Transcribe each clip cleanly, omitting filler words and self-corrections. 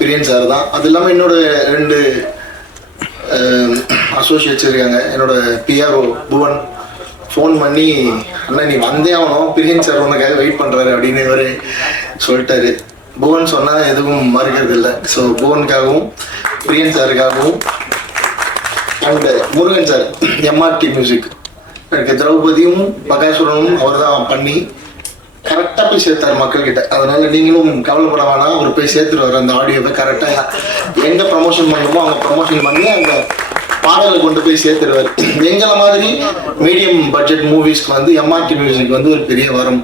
பிரியன் sir தான். அது இல்லாமல் என்னோட 2 அசோசியேட்ஸ் இருக்காங்க. என்னோட பிஆர்ஓ புவன் ஃபோன் பண்ணி, அண்ணா நீ வந்தே ஆகணும், பிரியன் சார் உனக்காக வெயிட் பண்ணுறாரு அப்படின்னு இவர் சொல்லிட்டாரு. புவன் சொன்னால் எதுவும் மறுக்கிறது இல்லை. ஸோ புவனுக்காகவும் பிரியன் சாருக்காகவும் and Murugan sir MRT music, எனக்கு திரௌபதியும் பகாசுரனும் அவர் தான் பண்ணி கரெக்டாக போய் சேர்த்தாரு மக்கள்கிட்ட. அதனால நீங்களும் கவலைப்பட வேணாம், அவர் போய் சேர்த்துருவார் அந்த ஆடியோவை கரெக்டாக. எங்கே ப்ரமோஷன் பண்ணுமோ அவங்க ப்ரமோஷன் பண்ணி அந்த பாடலை கொண்டு போய் சேர்த்துருவார். எங்களை மாதிரி மீடியம் பட்ஜெட் மூவிஸ்க்கு வந்து எம்ஆர்டி மியூசிக் வந்து ஒரு பெரிய வரம்.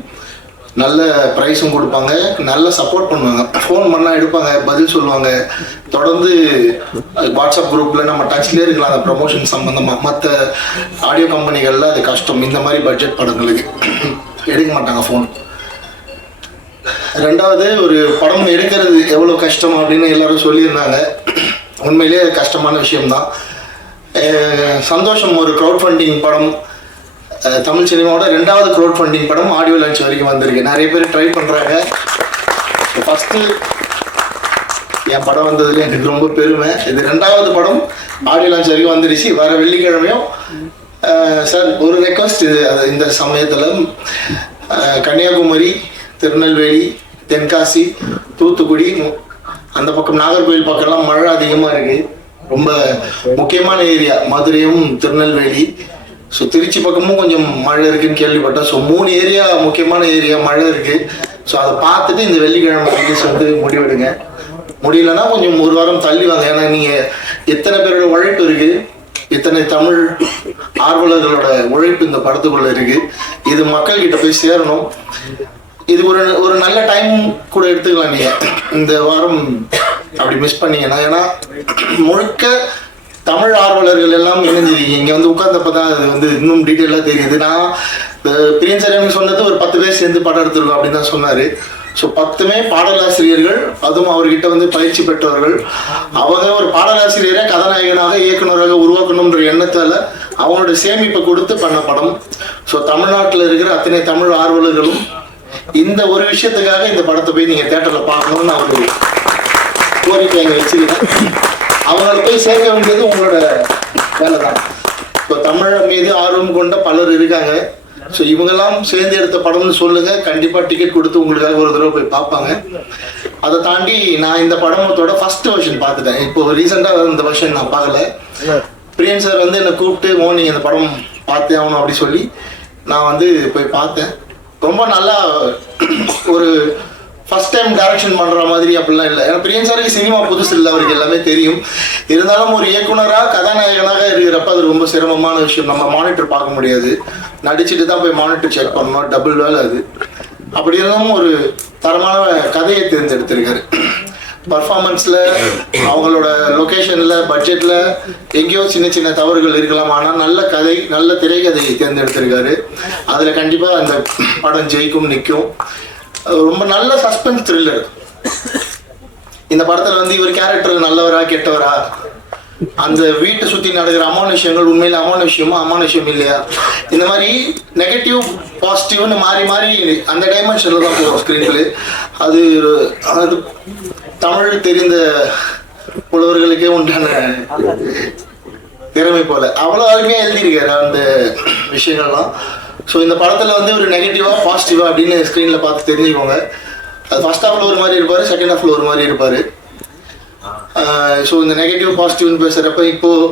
நல்ல ப்ரைஸும் கொடுப்பாங்க, நல்ல சப்போர்ட் பண்ணுவாங்க. ஃபோன் பண்ணால் எடுப்பாங்க, பதில் சொல்லுவாங்க. தொடர்ந்து வாட்ஸ்அப் குரூப்பில் நம்ம டச்லேயே இருக்கலாம் அந்த ப்ரமோஷன் சம்மந்தமாக. மற்ற ஆடியோ கம்பெனிகளில் அது கஷ்டம், இந்த மாதிரி பட்ஜெட் படங்களுக்கு எடுக்க மாட்டாங்க ஃபோன். 2வது, ஒரு படம் எடுக்கிறது எவ்வளோ கஷ்டம் அப்படின்னு எல்லாரும் சொல்லியிருந்தாங்க. உண்மையிலே கஷ்டமான விஷயம்தான். சந்தோஷம் ஒரு க்ரௌட் ஃபண்டிங் படம், தமிழ் சினிமாவோட 2வது க்ரௌட் ஃபண்டிங் படம் ஆடியோ லான்ச் வரைக்கும் வந்திருக்கு. நிறைய பேர் ட்ரை பண்ணுறாங்க. ஃபஸ்ட்டு என் படம் வந்ததுல எனக்கு ரொம்ப பெருமை. இது 2வது படம் ஆடியோ லான்ச் வரைக்கும் வந்துடுச்சு. வர வெள்ளிக்கிழமையும் சார் ஒரு ரெக்வஸ்ட், இது இந்த சமயத்தில் கன்னியாகுமரி, திருநெல்வேலி, தென்காசி, தூத்துக்குடி, அந்த பக்கம் நாகர்கோவில் பக்கம்லாம் மழை அதிகமாக இருக்குது. ரொம்ப முக்கியமான ஏரியா மதுரையும் திருநெல்வேலி. ஸோ திருச்சி பக்கமும் கொஞ்சம் மழை இருக்குன்னு கேள்விப்பட்டேன். ஸோ 3 ஏரியா முக்கியமான ஏரியா மழை இருக்குது. ஸோ அதை பார்த்துட்டு இந்த வெள்ளிக்கிழமை ரிலீஸ் வந்து முடிவெடுங்க. முடியலன்னா கொஞ்சம் ஒரு வாரம் தள்ளி வாங்க. ஏன்னா நீங்கள் எத்தனை பேரோட உழைப்பு இருக்குது, இத்தனை தமிழ் ஆர்வலர்களோட உழைப்பு இந்த படத்துக்குள்ள இருக்கு. இது மக்கள்கிட்ட போய் சேரணும். இது ஒரு நல்ல டைம் கூட எடுத்துக்கலாம் நீங்க இந்த வாரம் அப்படி மிஸ் பண்ணீங்கன்னா. ஏன்னா முழுக்க தமிழ் ஆர்வலர்கள் எல்லாம் இணைஞ்சிருக்கீங்க. இங்கே வந்து உட்கார்ந்தப்பதான் அது வந்து இன்னும் டீட்டெயிலாக தெரியுது. நான் பிரியன் சார் எனக்கு சொன்னது ஒரு 10 பேர் சேர்ந்து படம் எடுத்துருக்கோம் அப்படின்னு தான் சொன்னார். ஸோ 10மே பாடலாசிரியர்கள், அதுவும் அவர்கிட்ட வந்து பயிற்சி பெற்றவர்கள். அவங்க ஒரு பாடலாசிரியரை கதாநாயகனாக இயக்குநராக உருவாக்கணுன்ற எண்ணத்தால் அவங்களோட சேமிப்பை கொடுத்து பண்ண படம். ஸோ தமிழ்நாட்டில் இருக்கிற அத்தனை தமிழ் ஆர்வலர்களும் இந்த ஒரு விஷயத்துக்காக இந்த படத்தை போய் நீங்கள் தேட்டரில் பார்க்கணும்னு நான் ஒரு கோரிக்கை அங்கே வச்சுக்கிறேன். அவங்கள போய் சேர்க்க வேண்டியது உங்களோட வேலை தான். இப்போ தமிழ் மீது ஆர்வம் கொண்ட பலர் இருக்காங்க. ஸோ இவங்கெல்லாம் சேர்ந்து எடுத்த படம்னு சொல்லுங்க, கண்டிப்பாக டிக்கெட் கொடுத்து உங்களுக்காக ஒரு தடவை போய் பார்ப்பாங்க. அதை தாண்டி நான் இந்த படத்தோட ஃபர்ஸ்ட் வெர்ஷன் பார்த்துட்டேன். இப்போ ரீசெண்டாக இந்த வெர்ஷன் நான் பார்க்கல. பிரியன் சார் வந்து என்னை கூப்பிட்டு நீ இந்த படம் பார்த்தே ஆகணும் அப்படி சொல்லி நான் வந்து போய் பார்த்தேன். ரொம்ப நல்லா ஒரு ஃபர்ஸ்ட் டைம் டைரக்ஷன் பண்ணுற மாதிரி அப்படிலாம் இல்லை. ஏன்னா பிரியன் சாருக்கு சினிமா புதுசு இல்லை, அவருக்கு எல்லாமே தெரியும். இருந்தாலும் ஒரு இயக்குனராக கதாநாயகனாக இருக்கிறப்ப அது ரொம்ப சிரமமான விஷயம். நம்ம மானிட்டர் பார்க்க முடியாது, நடிச்சுட்டு தான் போய் மானிட்டர் செக் பண்ணணும், டபுள் வேலை அது. அப்படி இருந்தாலும் ஒரு தரமான கதையை தேர்ந்தெடுத்திருக்காரு. பர்ஃபார்மன்ஸில், அவங்களோட லொக்கேஷனில், பட்ஜெட்டில் எங்கேயோ சின்ன சின்ன தவறுகள் இருக்கலாம். ஆனால் நல்ல கதை, நல்ல திரைக்கதையை தேர்ந்தெடுத்திருக்காரு. அதில் கண்டிப்பாக அந்த படம் ஜெயிக்கும், நிற்கும். ரொம்ப நல்ல சஸ்பென்ஸ் த்ரில்லர். இந்த படத்தில் வந்து இவர் கேரக்டர் நல்லவரா கெட்டவரா, அந்த வீட்டை சுற்றி நடக்கிற அமானுஷ்யங்கள் உண்மையில் அமானுஷ்யமா அமானுஷ்யம் இல்லையா, இந்த மாதிரி நெகட்டிவ் பாசிட்டிவ்னு மாறி மாறி அந்த டைமென்ஷனில் தான் போகும் ஸ்க்ரீன் பிளே. அது அது தமிழ் தெரிந்த புலவர்களுக்கே உண்டான திறமை போல அவ்வளோ அருமையாக எழுதியிருக்காரு அந்த விஷயங்கள்லாம். ஸோ இந்த படத்தில் வந்து ஒரு நெகட்டிவாக பாசிட்டிவாக அப்படின்னு ஸ்க்ரீனில் பார்த்து தெரிஞ்சுக்கோங்க. அது ஃபர்ஸ்ட் ஹாஃபில் ஒரு மாதிரி இருப்பார், செகண்ட் ஹாஃபில் ஒரு மாதிரி இருப்பார். ஸோ இந்த நெகட்டிவ் பாசிட்டிவ்னு பேசுகிறப்ப இப்போது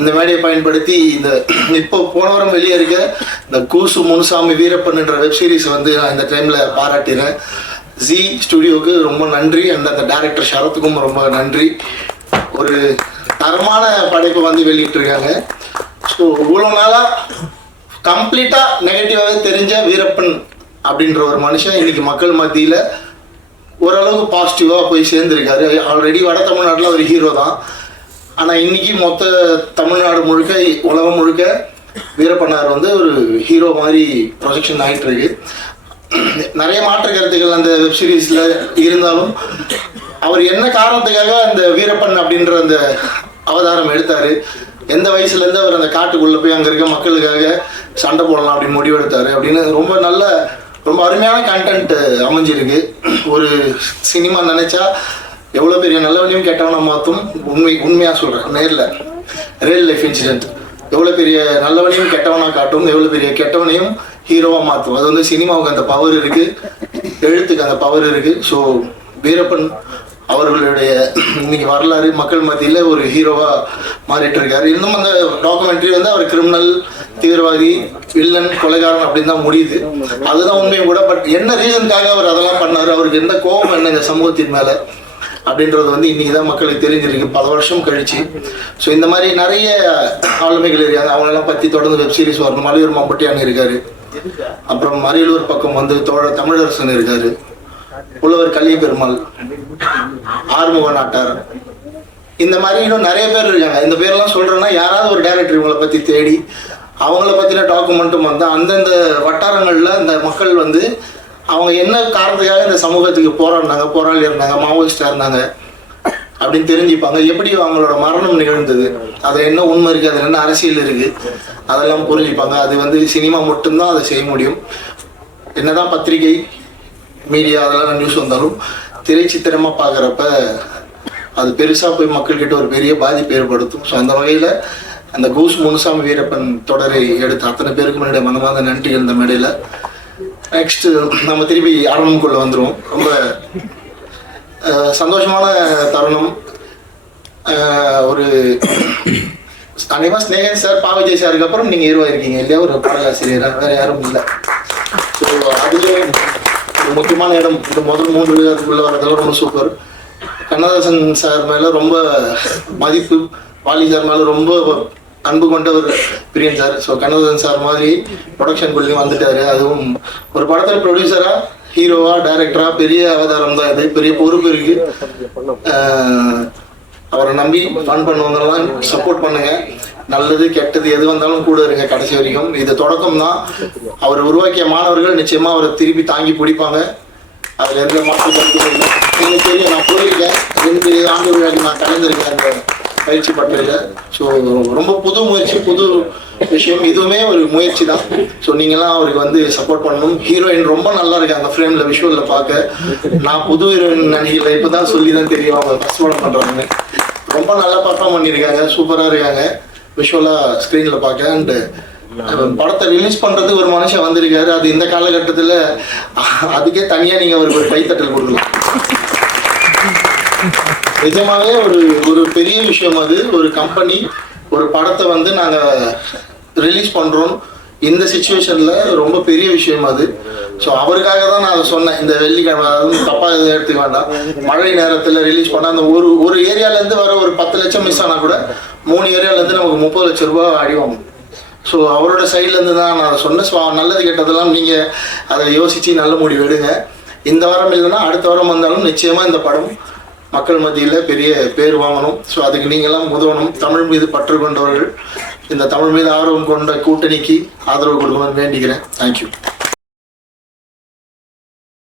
இந்த மேடையை பயன்படுத்தி இப்போ போன வாரம் வெளியே இருக்க இந்த கூசு முனுசாமி வீரப்பன்ன்ற வெப் சீரிஸ் வந்து நான் இந்த டைமில் பாராட்டினேன். ஜி ஸ்டுடியோவுக்கு ரொம்ப நன்றி. அந்த டைரக்டர் ஷரத்துக்கும் ரொம்ப நன்றி. ஒரு தரமான படைப்பை வந்து வெளியிட்டிருக்காங்க. ஸோ இவ்வளோ நாளாக கம்ப்ளீட்டாக நெகட்டிவாகவே தெரிஞ்ச வீரப்பன் அப்படின்ற ஒரு மனுஷன் இன்னைக்கு மக்கள் மத்தியில் ஓரளவுக்கு பாசிட்டிவாக போய் சேர்ந்துருக்காரு. ஆல்ரெடி வட தமிழ்நாட்டில் ஒரு ஹீரோ தான். ஆனால் இன்னைக்கு மொத்த தமிழ்நாடு முழுக்க, உலகம் முழுக்க வீரப்பனார் வந்து ஒரு ஹீரோ மாதிரி ப்ரொஜெக்ஷன் ஆகிட்டு இருக்கு. நிறைய மாற்று கருத்துக்கள் அந்த வெப் சீரிஸில் இருந்தாலும் அவர் என்ன காரணத்துக்காக அந்த வீரப்பன் அப்படின்ற அந்த அவதாரம் எடுத்தார், எந்த வயசுலேருந்து அவர் அந்த காட்டுக்குள்ளே போய் அங்கே இருக்க மக்களுக்காக சண்டை போடலாம் அப்படின்னு முடிவெடுத்தார் அப்படின்னு ரொம்ப அருமையான கண்டென்ட் அமைஞ்சிருக்கு. ஒரு சினிமா நினச்சா எவ்வளோ பெரிய நல்லவனையும் கெட்டவனை மாற்றும். உண்மையாக சொல்கிறேன், ரியல் லைஃப் இன்சிடென்ட். எவ்வளோ பெரிய நல்லவனையும் கெட்டவனாக காட்டும், எவ்வளோ பெரிய கெட்டவனையும் ஹீரோவாக மாற்றும். அது வந்து சினிமாவுக்கு அந்த பவர் இருக்குது, எழுத்துக்கு அந்த பவர் இருக்குது. ஸோ வீரப்பன் அவர்களுடைய இன்னைக்கு வரலாறு மக்கள் மத்தியில் ஒரு ஹீரோவாக மாறிட்டு இருக்காரு. இன்னும் அந்த டாக்குமெண்ட்ரி வந்து அவர் கிரிமினல், தீவிரவாதி, வில்லன், கொலைகாரன் அப்படின்னு தான் முடியுது. அதுதான் உண்மையும் கூட. பட் என்ன ரீசனுக்காக அவர் அதெல்லாம் பண்ணார், அவருக்கு எந்த கோபம் என்ன இந்த சமூகத்தின் மேலே அப்படின்றது வந்து இன்னைக்கு தான் மக்களுக்கு தெரிஞ்சிருக்கு, பல வருஷம் கழிச்சு. ஸோ இந்த மாதிரி நிறைய ஆளுமைகள் இருக்காங்க. அவங்களெல்லாம் பற்றி தொடர்ந்து வெப் சீரிஸ் வரணும். மலையூர் மம்பட்டியான் இருக்காரு, அப்புறம் அரியலூர் பக்கம் வந்து தமிழரசன் இருக்காரு, புலவர் கலிய பெருமாள், ஆறுமுக நாட்டார், இந்த மாதிரி இன்னும் நிறைய பேர் இருக்காங்க. இந்த பேரெல்லாம் சொல்றேன்னா யாராவது ஒரு டைரக்டர் இவங்களை பத்தி தேடி அவங்கள பத்தின டாக்குமெண்ட்டும் வந்து அந்தந்த வட்டாரங்கள்ல இந்த மக்கள் வந்து அவங்க என்ன காரணத்துக்காக இந்த சமூகத்துக்கு போராளி இருந்தாங்க, மாவோயிஸ்டா இருந்தாங்க அப்படின்னு தெரிஞ்சுப்பாங்க. எப்படி அவங்களோட மரணம் நிகழ்ந்தது, அதில் என்ன உண்மை இருக்கு, அதில் என்ன அரசியல் இருக்கு, அதெல்லாம் புரிஞ்சுப்பாங்க. அது வந்து சினிமா மட்டும்தான் அதை செய்ய முடியும். என்னதான் பத்திரிகை, மீடியா அதெல்லாம் நியூஸ் வந்தாலும் திரைச்சித்திரமாக பார்க்குறப்ப அது பெருசாக போய் மக்கள்கிட்ட ஒரு பெரிய பாதிப்பு ஏற்படுத்தும். ஸோ அந்த வகையில் அந்த கூஸ் முனுசாமி வீரப்பன் தொடரை எடுத்த அத்தனை பேருக்கு முன்னாடி மனமார்ந்த நன்றிகள் இந்த மேடையில். நெக்ஸ்ட் நம்ம திருப்பி ஆரம்பக்குள்ள வந்துடுவோம். ரொம்ப சந்தோஷமான தருணம். ஒரு அநேகமாக ஸ்நேகன் சார், பா விஜய் சாருக்கு அப்புறம் நீங்கள் ஹீரோ இருக்கீங்க இல்லையா, ஒரு பாடலாசிரியராக, வேறு யாரும் இல்லை. ஸோ அதுவே ஒரு முக்கியமான இடம். இந்த முதல் 3 அதுக்குள்ளே வரதெல்லாம் ரொம்ப சூப்பர். கண்ணதாசன் சார் மேலே ரொம்ப மதிப்பு, வாலி சார் மேலே ரொம்ப அன்பு கொண்ட ஒரு பிரியன் சார். ஸோ கண்ணதாசன் சார் மாதிரி ப்ரொடக்ஷனுக்குள்ளேயும் வந்துட்டாரு. அதுவும் ஒரு படத்தில் ப்ரொடியூசரா, ஹீரோவா, டைரக்டரா பெரிய அவதாரம் தான் இது, பெரிய பொறுப்பு இருக்கு. அவரை நம்பி ஃபன் பண்ணுவதெல்லாம் சப்போர்ட் பண்ணுங்க. நல்லது கெட்டது எது வந்தாலும் கூட இருங்க கடைசி வரைக்கும். இது தொடக்கம் தான். அவர் உருவாக்கிய மாணவர்கள் நிச்சயமா அவரை திருப்பி தாங்கி பிடிப்பாங்க. அதுல எந்த மாற்று கருத்தும் இல்லை. எனக்கு தெரியும், நான் போயிருக்கேன், 2 ஆண்டு விழாக்கு நான் கலந்துருக்கேன் அந்த பயிற்சி பட்டறையில். ஸோ ரொம்ப புது முயற்சி, புது விஷயம். இதுவுமே ஒரு முயற்சி தான். ஸோ நீங்களாம் அவருக்கு வந்து சப்போர்ட் பண்ணணும். ஹீரோயின் ரொம்ப நல்லா இருக்காங்க ஃப்ரேமில், விஷுவலில் பார்க்க. நான் புது ஹீரோயின் நினைக்கல, இப்போ தான் சொல்லி தான் தெரியும் அவங்க ஃபர்ஸ்ட் படம் பண்ணுறாங்க. ரொம்ப நல்லா பர்ஃபார்ம் பண்ணியிருக்காங்க, சூப்பராக இருக்காங்க விஷுவலாக ஸ்க்ரீனில் பார்க்க. அண்டு படத்தை ரிலீஸ் பண்ணுறதுக்கு ஒரு மனுஷன் வந்திருக்காரு. அது இந்த காலகட்டத்தில் அதுக்கே தனியாக நீங்கள் அவருக்கு ஒரு கைத்தட்டல் கொடுக்கலாம். நிஜமாவே ஒரு பெரிய விஷயம் அது. ஒரு கம்பெனி ஒரு படத்தை வந்து நாங்கள் ரிலீஸ் பண்ணுறோம் இந்த சிச்சுவேஷனில், ரொம்ப பெரிய விஷயம் அது. ஸோ அவருக்காக தான் நான் அதை சொன்னேன். இந்த வெள்ளிக்கிழமை தப்பாக எதுவும் எடுத்துக்க வேண்டாம். மழை நேரத்தில் ரிலீஸ் பண்ணால் அந்த ஒரு ஏரியாலேருந்து வர ஒரு 10 லட்சம் மிஸ் ஆனால் கூட 3 ஏரியாலேருந்து நமக்கு 30 லட்சம் ரூபாய் அடிவாங்க. ஸோ அவரோட சைட்லேருந்து தான் நான் அதை சொன்னேன். ஸோ நல்லது கெட்டதெல்லாம் நீங்கள் அதை யோசித்து நல்ல முடிவு எடுங்க. இந்த வாரம் இல்லைன்னா அடுத்த வாரம் வந்தாலும் நிச்சயமாக இந்த படம் மக்கள் மத்தியில் பெரிய பேர் வாங்கணும். ஸோ அதுக்கு நீங்களாம் உதவணும். தமிழ் மீது பற்று கொண்டவர்கள், இந்த தமிழ் மீது ஆர்வம் கொண்ட கூட்டணிக்கு ஆதரவு கொடுக்கணும்னு வேண்டிக்கிறேன். தேங்க்யூ.